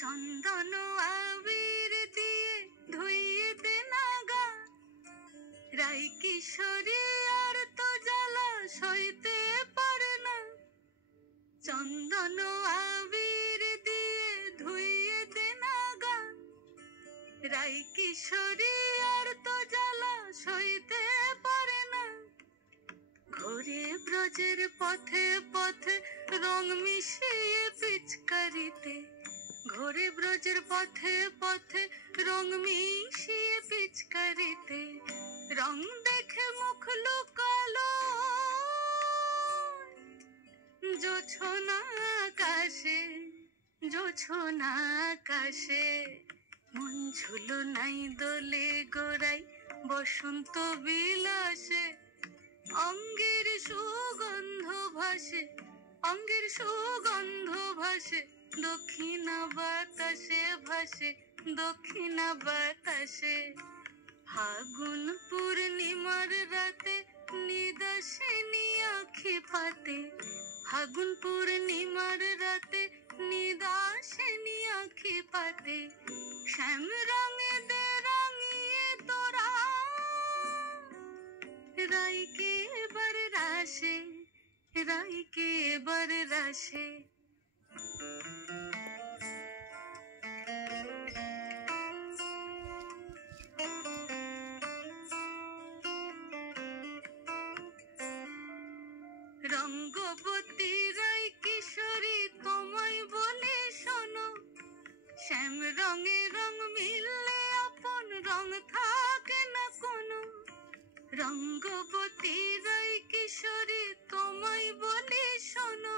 চন্দন আবির দিয়ে ধুইয়ে দে না গা, রাই কিশোরী আর তো জ্বালা সইতে পারে না। চন্দন আবির দিয়ে ধুইয়ে দে না গা, রাই কিশোরী আর তো জ্বালা সইতে পারে না। ঘোরে ব্রজের পথে পথে রং মিশিয়ে পিচকারিতে, ঘোরে ব্রজের পথে পথে রং মিশিয়ে পিচকারিতে, রং দেখে মুখ লুকালো জোছনা আকাশে, জোছনা আকাশে। মন ঝুলো নাই দোলে গোড়াই বসন্ত বিলাসে, অঙ্গের সুগন্ধ ভাসে, অঙ্গের সুগন্ধ ভাসে, দক্ষিণা বাতাসে ভাসে, দক্ষিণা বাতাসে। ফাগুন পূর্ণিমার রাতে নিদাসিনী আঁখি পাতে, ফাগুন পূর্ণিমার রাতে নিদাসিনী আঁখি পাতে। শ্যাম রঙে দে রাঙিয়ে তোরা রাইকে এবার রাশে, রাইকে এবার রাশে। রঙ্গবতী রাই কিশোরী তোমায় বলে শোনো, শ্যাম রঙে রং মিললে আপন রং থাকে না কোনো। রঙ্গবতী রাই কিশোরী তোমায় বলে শোনো,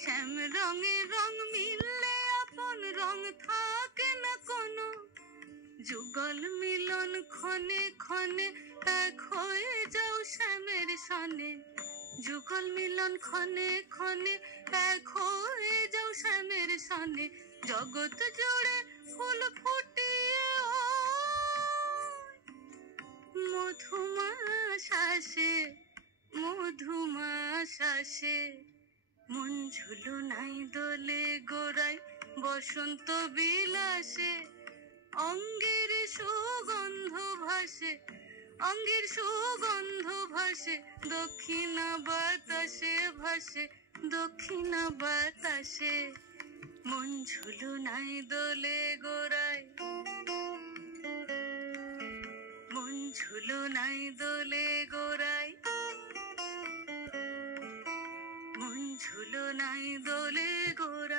শ্যাম রঙে রং মিললে আপন রং থাকে না কোনো। যুগল মিলন ক্ষণে ক্ষণে এক হয়ে যাও শ্যামের সনে, যুগল মিলন ক্ষণে ক্ষণে এক হয়ে যাও শ্যামের সনে। জগৎ জুড়ে ফুল ফুটিয়ে মধুমাশাসে, মধুমাশাসে। মন ঝুলো নাই দোলে গোড়াই বসন্ত বিলাসে, অঙ্গের সুগন্ধ ভাসে, অঙ্গের সুগন্ধ ভাসে, দক্ষিণা বাতাসে ভাসে, দক্ষিণা বাতাসে। মন ঝুলো নাই দোলে গোড়াই, মন ঝুলো নাই দোলে গোড়াই, মন ঝুলো নাই দোলে গোড়াই।